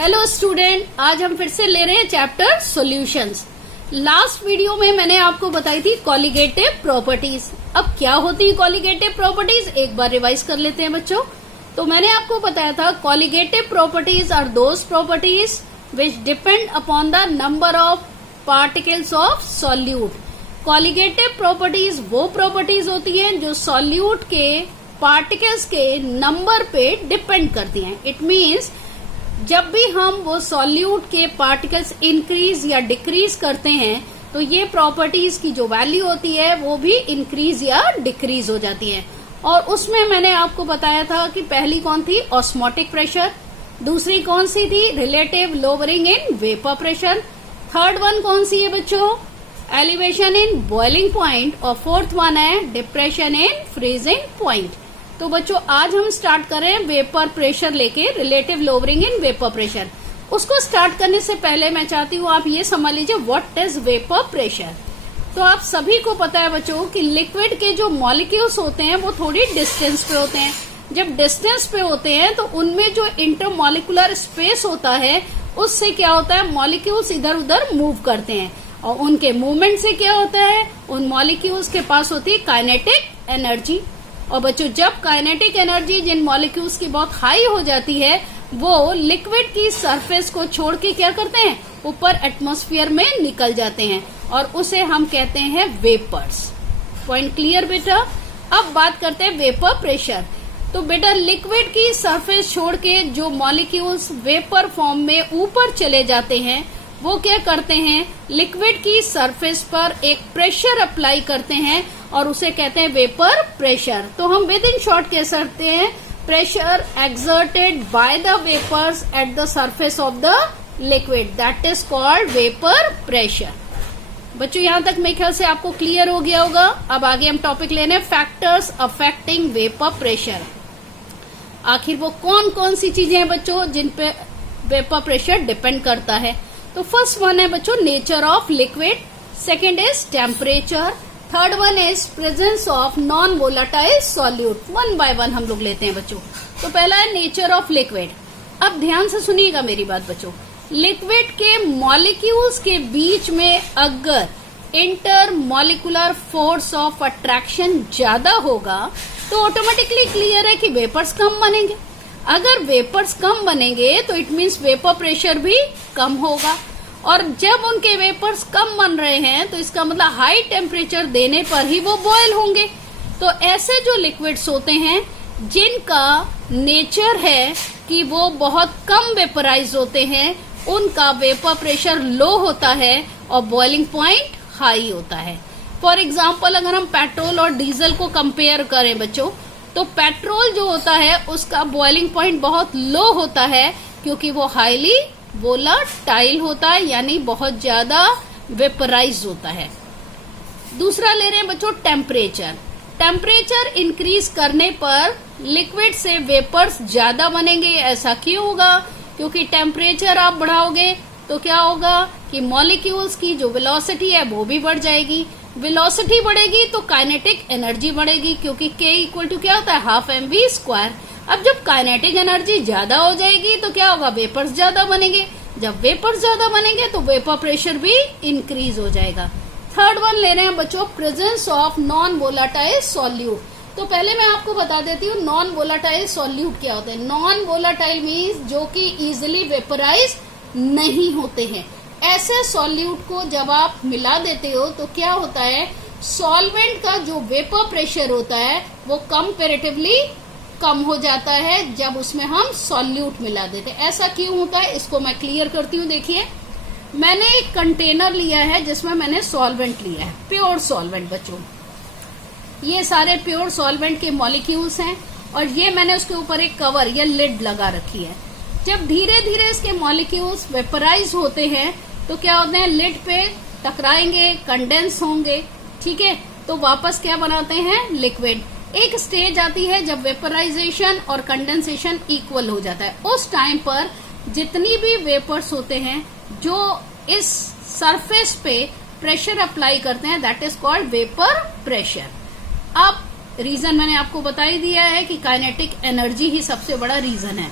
Hello student, आज हम फिर से ले रहे हैं चैप्टर सॉल्यूशंस। लास्ट वीडियो में मैंने आपको बताई थी कॉलिगेटिव प्रॉपर्टीज। अब क्या होती है कॉलिगेटिव प्रॉपर्टीज, एक बार रिवाइज कर लेते हैं बच्चों। तो मैंने आपको बताया था colligative properties are those properties which depend upon the number of particles of solute. Colligative properties वो प्रॉपर्टीज होती हैं जो सॉल्यूट के पार्टिकल्स के नंबर पे डिपेंड करती हैं। इट मीन्स जब भी हम वो सॉल्यूट के पार्टिकल्स इंक्रीज या डिक्रीज करते हैं तो ये प्रॉपर्टीज की जो वैल्यू होती है वो भी इंक्रीज या डिक्रीज हो जाती है। और उसमें मैंने आपको बताया था कि पहली कौन थी, ऑस्मोटिक प्रेशर। दूसरी कौन सी थी, relative lowering in vapour pressure. Third one कौन सी है बच्चों, एलिवेशन इन बॉइलिंग पॉइंट। और फोर्थ वन है डिप्रेशन इन फ्रीजिंग पॉइंट। तो बच्चों आज हम स्टार्ट कर रहे हैं वेपर प्रेशर लेके, relative lowering in vapour pressure. उसको स्टार्ट करने से पहले मैं चाहती हूँ आप ये समझ लीजिए व्हाट इज वेपर प्रेशर। तो आप सभी को पता है बच्चों कि लिक्विड के जो मॉलिक्यूल्स होते हैं वो थोड़ी डिस्टेंस पे होते हैं। जब डिस्टेंस पे होते हैं तो उनमें जो इंटरमॉलिक्यूलर स्पेस होता है उससे क्या होता है, मॉलिक्यूल्स इधर उधर मूव करते हैं। और उनके मूवमेंट से क्या होता है, उन मॉलिक्यूल्स के पास होती है काइनेटिक एनर्जी। और बच्चों जब काइनेटिक एनर्जी जिन मॉलिक्यूल्स की बहुत हाई हो जाती है वो लिक्विड की सरफेस को छोड़ के क्या करते हैं, ऊपर एटमॉस्फेयर में निकल जाते हैं और उसे हम कहते हैं वेपर्स। पॉइंट क्लियर बेटा। अब बात करते हैं वेपर प्रेशर। तो बेटा लिक्विड की सरफेस छोड़ के जो मॉलिक्यूल्स वेपर फॉर्म में ऊपर चले जाते हैं वो क्या करते हैं, लिक्विड की सरफेस पर एक प्रेशर अप्लाई करते हैं और उसे कहते हैं वेपर प्रेशर। तो हम विद इन शॉर्ट कह सकते हैं pressure exerted by the vapours at the surface of the liquid, that is called vapour pressure. बच्चों यहां तक मेरे ख्याल से आपको क्लियर हो गया होगा। अब आगे हम टॉपिक लेने फैक्टर्स अफेक्टिंग वेपर प्रेशर। आखिर वो कौन कौन सी चीजें हैं बच्चों जिन पे वेपर प्रेशर डिपेंड करता है। तो फर्स्ट वन है बच्चों nature of liquid, second is temperature, third one is presence of non volatile solute. One by one हम लोग लेते हैं बच्चों। तो पहला है नेचर ऑफ लिक्विड। अब ध्यान से सुनिएगा मेरी बात बच्चों। लिक्विड के मॉलिक्यूल्स के बीच में अगर inter molecular force of attraction ज्यादा होगा तो ऑटोमेटिकली क्लियर है कि वेपर्स कम बनेंगे। अगर वेपर्स कम बनेंगे तो इट मीन्स वेपर प्रेशर भी कम होगा। और जब उनके वेपर्स कम बन रहे हैं तो इसका मतलब हाई टेम्परेचर देने पर ही वो बॉयल होंगे। तो ऐसे जो लिक्विड्स होते हैं जिनका नेचर है कि वो बहुत कम वेपराइज होते हैं उनका वेपर प्रेशर लो होता है और बॉइलिंग पॉइंट हाई होता है। फॉर एग्जाम्पल अगर हम पेट्रोल और डीजल को कंपेयर करें बच्चों तो पेट्रोल जो होता है उसका बॉइलिंग पॉइंट बहुत लो होता है क्योंकि वो हाईली वोलाटाइल होता है, यानी बहुत ज्यादा वेपराइज होता है। दूसरा ले रहे हैं बच्चों टेम्परेचर। टेम्परेचर इंक्रीज करने पर लिक्विड से वेपर्स ज्यादा बनेंगे। ऐसा क्यों होगा, क्योंकि टेम्परेचर आप बढ़ाओगे तो क्या होगा कि मॉलिक्यूल्स की जो वेलोसिटी है वो भी बढ़ जाएगी। वेलोसिटी बढ़ेगी तो काइनेटिक एनर्जी बढ़ेगी क्योंकि K इक्वल टू क्या होता है, हाफ mv²। अब जब काइनेटिक एनर्जी ज्यादा हो जाएगी तो क्या होगा, वेपर्स ज्यादा बनेंगे। जब वेपर्स ज्यादा बनेंगे तो वेपर प्रेशर भी इंक्रीज हो जाएगा। थर्ड वन ले रहे हैं बच्चों presence of non volatile solute. तो पहले मैं आपको बता देती हूँ नॉन वोलाटाइल सॉल्यूट क्या होते हैं। नॉन वोलाटाइल मीन्स जो कि इजिली वेपराइज नहीं होते हैं। ऐसे सॉल्यूट को जब आप मिला देते हो तो क्या होता है, सॉल्वेंट का जो वेपर प्रेशर होता है वो कंपैरेटिवली कम हो जाता है जब उसमें हम सॉल्यूट मिला देते हैं। ऐसा क्यों होता है इसको मैं क्लियर करती हूँ। देखिए मैंने एक कंटेनर लिया है जिसमें मैंने सॉल्वेंट लिया है, प्योर सॉल्वेंट बच्चों। ये सारे प्योर सॉल्वेंट के मॉलिक्यूल्स हैं और ये मैंने उसके ऊपर एक कवर या लिड लगा रखी है। जब धीरे धीरे इसके मॉलिक्यूल्स वेपराइज होते हैं तो क्या होते हैं, लिड पे टकराएंगे, कंडेंस होंगे, ठीक है, तो वापस क्या बनाते हैं, लिक्विड। एक स्टेज आती है जब वेपराइजेशन और कंडेंसेशन इक्वल हो जाता है। उस टाइम पर जितनी भी वेपर्स होते हैं जो इस सरफेस पे प्रेशर अप्लाई करते हैं that is called vapour pressure. अब रीजन मैंने आपको बता ही दिया है कि काइनेटिक एनर्जी ही सबसे बड़ा रीजन है।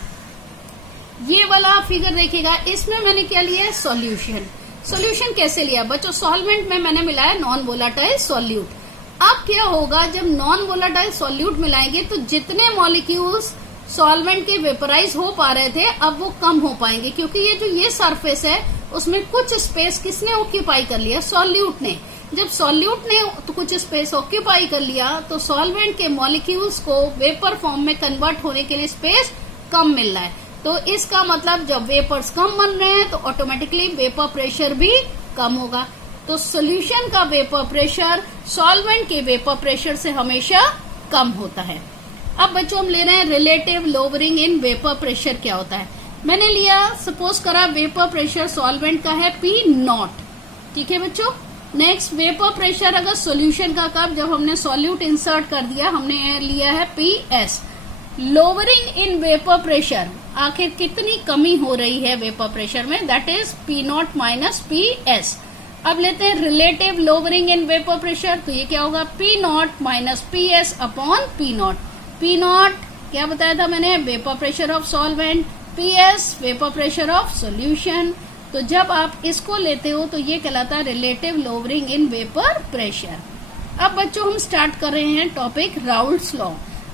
ये वाला फिगर देखिएगा, इसमें मैंने क्या लिया है, सॉल्यूशन। सॉल्यूशन कैसे लिया बच्चों, सॉल्वेंट में मैंने मिलाया नॉन वोलाटाइल सॉल्यूट। अब क्या होगा, जब नॉन वोलाटाइल सॉल्यूट मिलाएंगे तो जितने मॉलिक्यूल्स सॉल्वेंट के वेपराइज हो पा रहे थे अब वो कम हो पाएंगे, क्योंकि ये जो ये सरफेस है उसमें कुछ स्पेस किसने ऑक्यूपाई कर लिया, सॉल्यूट ने। जब सॉल्यूट ने तो कुछ स्पेस ऑक्यूपाई कर लिया तो सॉल्वेंट के मॉलिक्यूल्स को वेपर फॉर्म में कन्वर्ट होने के लिए स्पेस कम मिल रहा है। तो इसका मतलब जब वेपर्स कम बन रहे हैं तो ऑटोमेटिकली वेपर प्रेशर भी कम होगा। तो सॉल्यूशन का वेपर प्रेशर सॉल्वेंट के वेपर प्रेशर से हमेशा कम होता है। अब बच्चों हम ले रहे हैं relative lowering in vapour pressure क्या होता है। मैंने लिया, सपोज करा वेपर प्रेशर सॉल्वेंट का है P0, ठीक है बच्चों। नेक्स्ट वेपर प्रेशर अगर सॉल्यूशन का कब, जब हमने सॉल्यूट इंसर्ट कर दिया, हमने लिया है PS। Lowering in vapour pressure, आखिर कितनी कमी हो रही है वेपर प्रेशर में, that is P0 minus PS। अब लेते हैं relative lowering in vapour pressure, तो ये क्या होगा, P0 minus PS upon P0। P0 क्या बताया था मैंने, vapour pressure of solvent, PS vapour pressure of solution. तो जब आप इसको लेते हो तो ये कहलाता है relative lowering in vapour pressure. अब बच्चों हम स्टार्ट कर रहे हैं topic Raoult's law.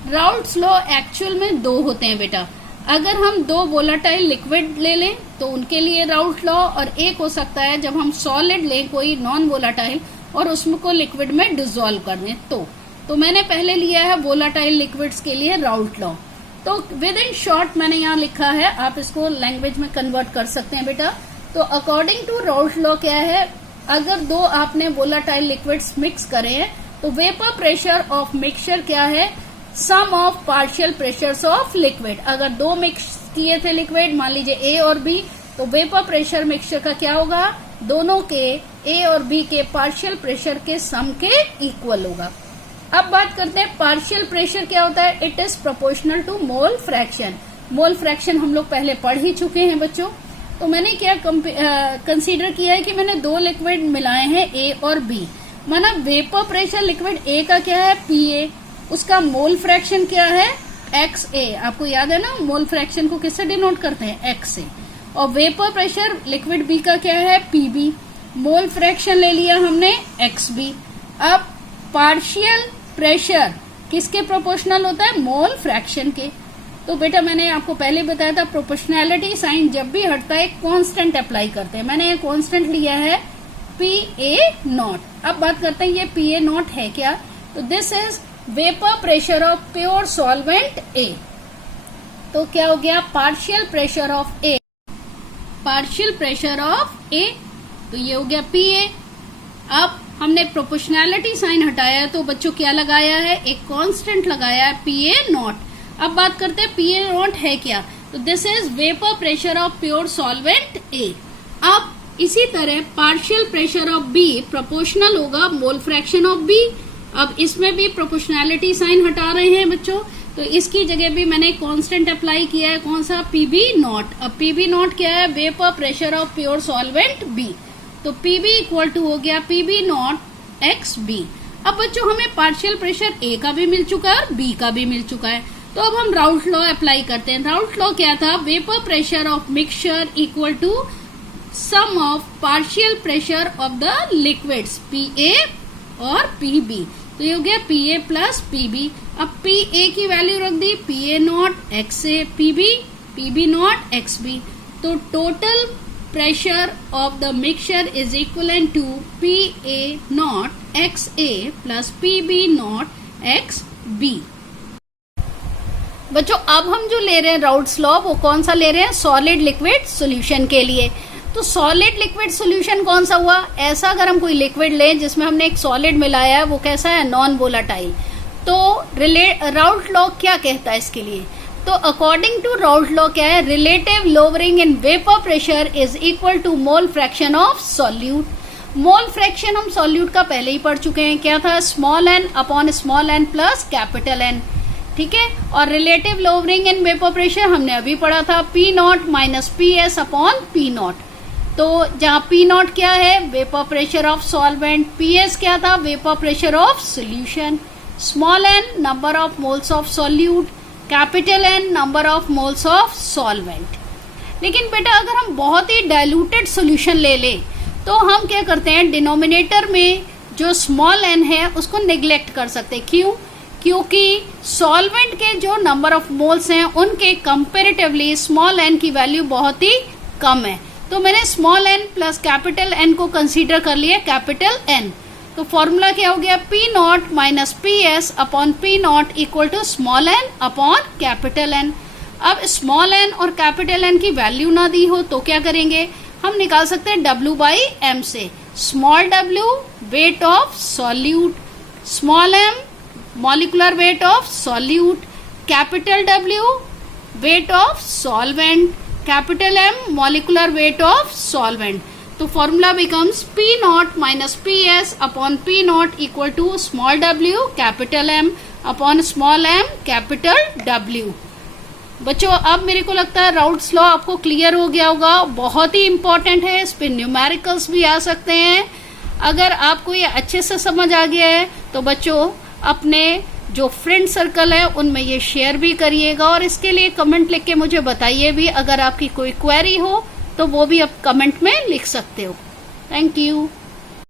Raoult's law actual में दो होते हैं बेटा। अगर हम दो वोलाटाइल लिक्विड ले लें तो उनके लिए राउल्ट लॉ, और एक हो सकता है जब हम सॉलिड लें कोई नॉन वोलाटाइल और उसको लिक्विड में डिसॉल्व कर दें तो मैंने पहले लिया है वोलाटाइल लिक्विड्स के लिए राउल्ट लॉ। तो विद इन शॉर्ट मैंने यहाँ लिखा है, आप इसको लैंग्वेज में कन्वर्ट कर सकते हैं बेटा। तो अकॉर्डिंग टू राउल्ट लॉ क्या है, अगर दो आपने वोलाटाइल लिक्विड्स मिक्स करे हैं तो वेपर प्रेशर ऑफ मिक्सचर क्या है, sum of partial pressures of liquid. अगर दो मिक्स किए थे लिक्विड, मान लीजिए A और B, तो वेपर प्रेशर मिक्सचर का क्या होगा, दोनों के A और B के पार्शियल प्रेशर के सम के इक्वल होगा। अब बात करते हैं पार्शियल प्रेशर क्या होता है, it is proportional to mole fraction. Mole fraction हम लोग पहले पढ़ ही चुके हैं बच्चों। तो मैंने क्या कंसीडर किया है कि मैंने दो लिक्विड मिलाए हैं A और B, माना वेपर प्रेशर लिक्विड A का क्या है PA, उसका मोल फ्रैक्शन क्या है XA। आपको याद है ना, मोल फ्रैक्शन को किससे डिनोट करते हैं, X से। और वेपर प्रेशर लिक्विड B का क्या है PB, मोल फ्रैक्शन ले लिया हमने XB। अब पार्शियल प्रेशर किसके प्रोपोर्शनल होता है, मोल फ्रैक्शन के। तो बेटा मैंने आपको पहले बताया था प्रोपोर्शनैलिटी साइन जब भी हटता है कांस्टेंट अप्लाई करते हैं। मैंने कांस्टेंट लिया है PA0। अब बात करते हैं ये PA0 है क्या, तो this is vapour pressure of pure solvent A। तो क्या हो गया, partial pressure of A, partial pressure of A, तो ये हो गया PA। अब हमने प्रोपोर्शनैलिटी साइन हटाया तो बच्चों क्या लगाया है, एक कांस्टेंट लगाया है PA0। अब बात करते हैं PA0 है क्या, तो this is vapour pressure of pure solvent A। अब इसी तरह partial pressure of B proportional होगा मोल फ्रैक्शन ऑफ B। अब इसमें भी प्रोपोर्शनैलिटी साइन हटा रहे हैं बच्चों, तो इसकी जगह भी मैंने कांस्टेंट अप्लाई किया है, कौन सा, PB0। अब PB0 क्या है, vapour pressure of pure solvent B। तो PB इक्वल टू हो गया PB0 XB। अब बच्चों हमें पार्शियल प्रेशर A का भी मिल चुका है और B का भी मिल चुका है। तो अब हम राउल्ट लॉ अप्लाई करते हैं। राउल्ट लॉ क्या था, vapour pressure of mixture equal to sum of partial pressure of the liquids PA और PB। तो ये हो गया PA प्लस PB। अब PA की वैल्यू रख दी PA0 XA, PB0 XB। तो total pressure of the mixture is equivalent to PA0 XA plus PB0 XB। बच्चों अब हम जो ले रहे हैं राउल्ट्स लॉ वो कौन सा ले रहे हैं, सॉलिड लिक्विड सॉल्यूशन के लिए। तो सॉलिड लिक्विड सॉल्यूशन कौन सा हुआ, ऐसा अगर हम कोई लिक्विड लें जिसमें हमने एक सॉलिड मिलाया है, वो कैसा है, नॉन वोलाटाइल। तो राउल्ट लॉ क्या कहता है इसके लिए, तो अकॉर्डिंग टू राउल्ट लॉ क्या है, relative lowering in vapour pressure is equal to mole fraction of solute. Mole fraction हम सॉल्यूट का पहले ही पढ़ चुके हैं, क्या था, small n upon small n plus capital N, ठीक है। और relative lowering in vapour pressure हमने अभी पढ़ा था P0 minus PS upon P0। तो जहाँ P0 क्या है, vapour pressure of solvent, PS क्या था, vapour pressure of solution, small n number of moles of solute, capital N number of moles of solvent. लेकिन बेटा अगर हम बहुत ही डाइल्यूटेड सॉल्यूशन ले लें तो हम क्या करते हैं, डिनोमिनेटर में जो स्मॉल n है उसको नेग्लेक्ट कर सकते हैं। क्यों? क्योंकि सॉल्वेंट के जो नंबर ऑफ मोल्स हैं उनके कंपेरेटिवली स्मॉल n की वैल्यू बहुत ही कम है। तो मैंने small n plus capital N को कंसीडर कर लिया कैपिटल N। तो फॉर्मूला क्या हो गया, P not minus P S upon P not equal to small n upon capital N। अब स्मॉल n और कैपिटल N की वैल्यू ना दी हो तो क्या करेंगे, हम निकाल सकते हैं W बाई M से। Small w weight of solute, small m molecular weight of solute, capital W weight of solvent, capital M molecular weight of solvent. तो formula becomes P not minus P S upon P naught equal to small w capital M upon small m capital W। बच्चों अब मेरे को लगता है routes law आपको clear हो गया होगा, बहुत ही इंपॉर्टेंट है, इस पे न्यूमेरिकल्स भी आ सकते हैं। अगर आपको ये अच्छे से समझ आ गया है तो बच्चों अपने जो फ्रेंड सर्कल है उनमें ये शेयर भी करिएगा और इसके लिए कमेंट लिख के मुझे बताइए भी। अगर आपकी कोई क्वेरी हो तो वो भी आप कमेंट में लिख सकते हो। Thank you.